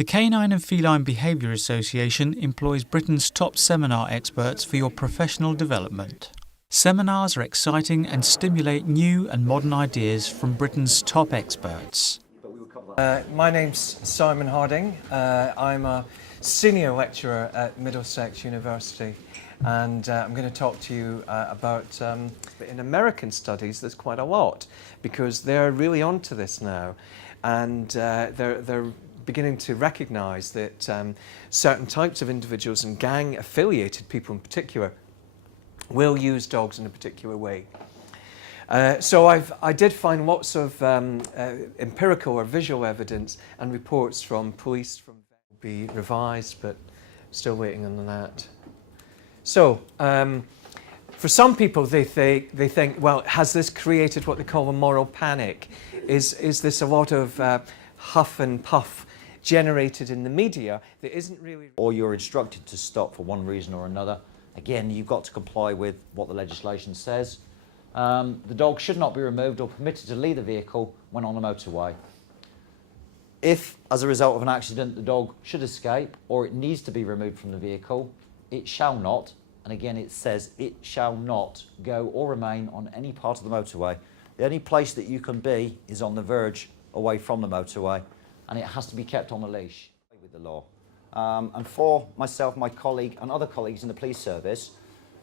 The Canine and Feline Behaviour Association employs Britain's top seminar experts for your professional development. Seminars are exciting and stimulate new and modern ideas from Britain's top experts. My name's Simon Harding. I'm a senior lecturer at Middlesex University, and I'm going to talk to you about, in American studies there's quite a lot, because they're really onto this now, and they're beginning to recognise that certain types of individuals and gang-affiliated people in particular will use dogs in a particular way. So I did find lots of empirical or visual evidence and reports from police from be revised, but still waiting on that. So for some people, they think, well, has this created what they call a moral panic? Is this a lot of huff and puff generated in the media that isn't really... Or you're instructed to stop for one reason or another. Again, you've got to comply with what the legislation says. The dog should not be removed or permitted to leave the vehicle when on the motorway. If, as a result of an accident, the dog should escape or it needs to be removed from the vehicle, it shall not, and again it says it shall not go or remain on any part of the motorway. The only place that you can be is on the verge away from the motorway, and it has to be kept on a leash with the law. And for myself, my colleague and other colleagues in the police service,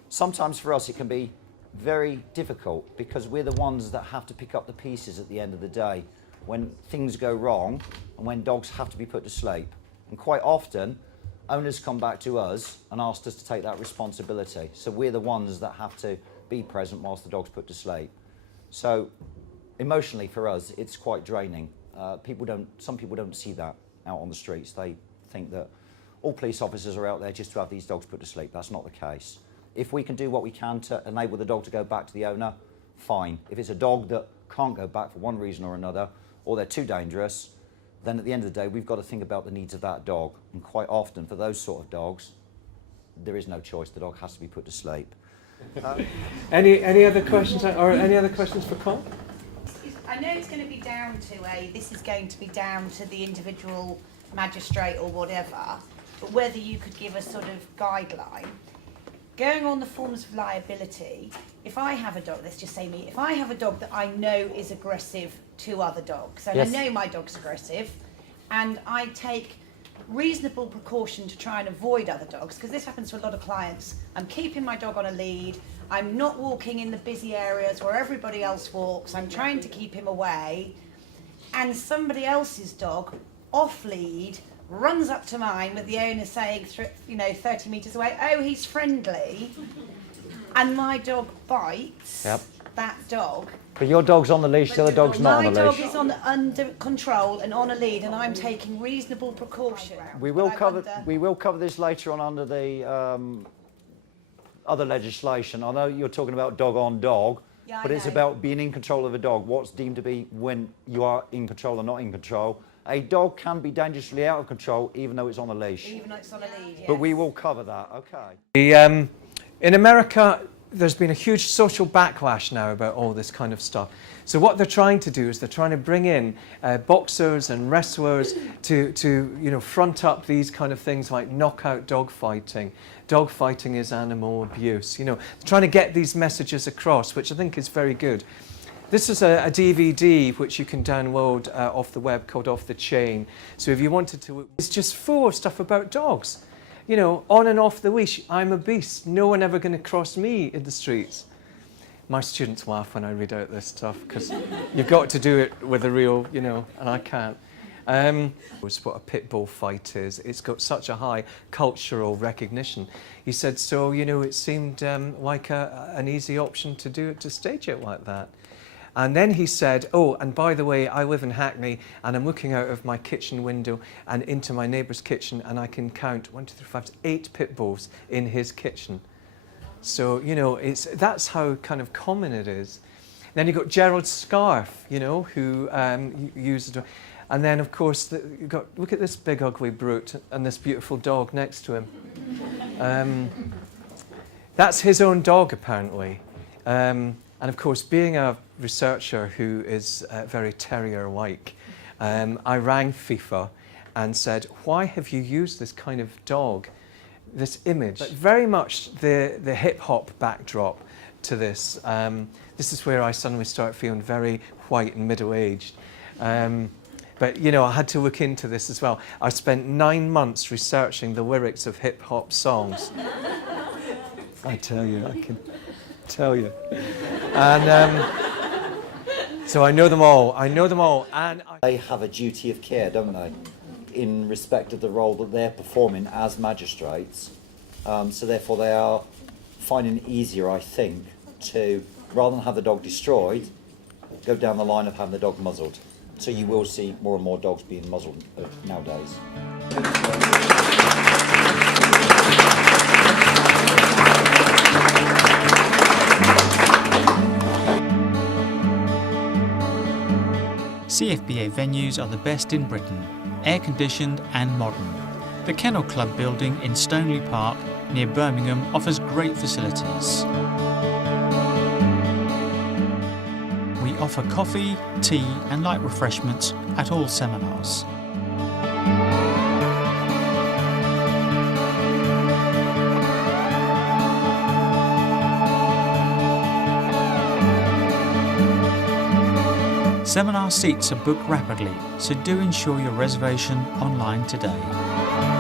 sometimes for us it can be very difficult because we're the ones that have to pick up the pieces at the end of the day when things go wrong and when dogs have to be put to sleep. And quite often, owners come back to us and ask us to take that responsibility. So we're the ones that have to be present whilst the dog's put to sleep. So emotionally for us, it's quite draining. Some people don't see that out on the streets. They think that all police officers are out there just to have these dogs put to sleep. That's not the case. If we can do what we can to enable the dog to go back to the owner, fine. If it's a dog that can't go back for one reason or another, or they're too dangerous, then at the end of the day, we've got to think about the needs of that dog. And quite often, for those sort of dogs, there is no choice. The dog has to be put to sleep. Any other questions, or any other questions for Colin? I know it's going to be down to this is going to be down to the individual magistrate or whatever, but whether you could give a sort of guideline. Going on the forms of liability, if I have a dog, let's just say me, if I have a dog that I know is aggressive to other dogs, and yes, I know my dog's aggressive, and I take reasonable precaution to try and avoid other dogs, because this happens to a lot of clients, I'm keeping my dog on a lead, I'm not walking in the busy areas where everybody else walks, I'm trying to keep him away, and somebody else's dog, off lead, runs up to mine with the owner saying, 30 metres away, oh, he's friendly, and my dog bites that dog. But your dog's on the leash, the other dog's not on the leash. My dog is under control and on a lead, and I'm taking reasonable precaution. We will cover this later on under the other legislation. I know you're talking about dog on dog, but it's about being in control of a dog. What's deemed to be when you are in control or not in control. A dog can be dangerously out of control even though it's on a leash. Even though it's on a lead, yes. But we will cover that, okay. In America, there's been a huge social backlash now about all this kind of stuff. So what they're trying to do is they're trying to bring in boxers and wrestlers to front up these kind of things like knockout dog fighting. Dog fighting is animal abuse. They're trying to get these messages across, which I think is very good. This is a DVD which you can download off the web called Off the Chain. So if you wanted to, it's just full of stuff about dogs. On and off the leash, I'm a beast. No one ever going to cross me in the streets. My students laugh when I read out this stuff because you've got to do it with a real, and I can't. It's what a pit bull fight is. It's got such a high cultural recognition. He said, so, it seemed like an easy option to do it, to stage it like that. And then he said, oh, and by the way, I live in Hackney and I'm looking out of my kitchen window and into my neighbour's kitchen and I can count 1, 2, 3, 4, 5, 8 pit bulls in his kitchen. So, that's how kind of common it is. Then you've got Gerald Scarfe, who used it. And then, of course, you've got, look at this big ugly brute and this beautiful dog next to him. That's his own dog, apparently. And of course, being a researcher who is very terrier-like, I rang FIFA and said, why have you used this kind of dog, this image? But very much the hip-hop backdrop to this. This is where I suddenly start feeling very white and middle-aged. But, you know, I had to look into this as well. I spent 9 months researching the lyrics of hip-hop songs. I tell you, I can tell you. And so I know them all. I know them all. And They have a duty of care, don't they, in respect of the role that they're performing as magistrates. So therefore they are finding it easier, I think, to, rather than have the dog destroyed, go down the line of having the dog muzzled. So you will see more and more dogs being muzzled nowadays. CFBA venues are the best in Britain, air-conditioned and modern. The Kennel Club building in Stoneleigh Park, near Birmingham, offers great facilities. We offer coffee, tea and light refreshments at all seminars. Seminar seats are booked rapidly, so do ensure your reservation online today.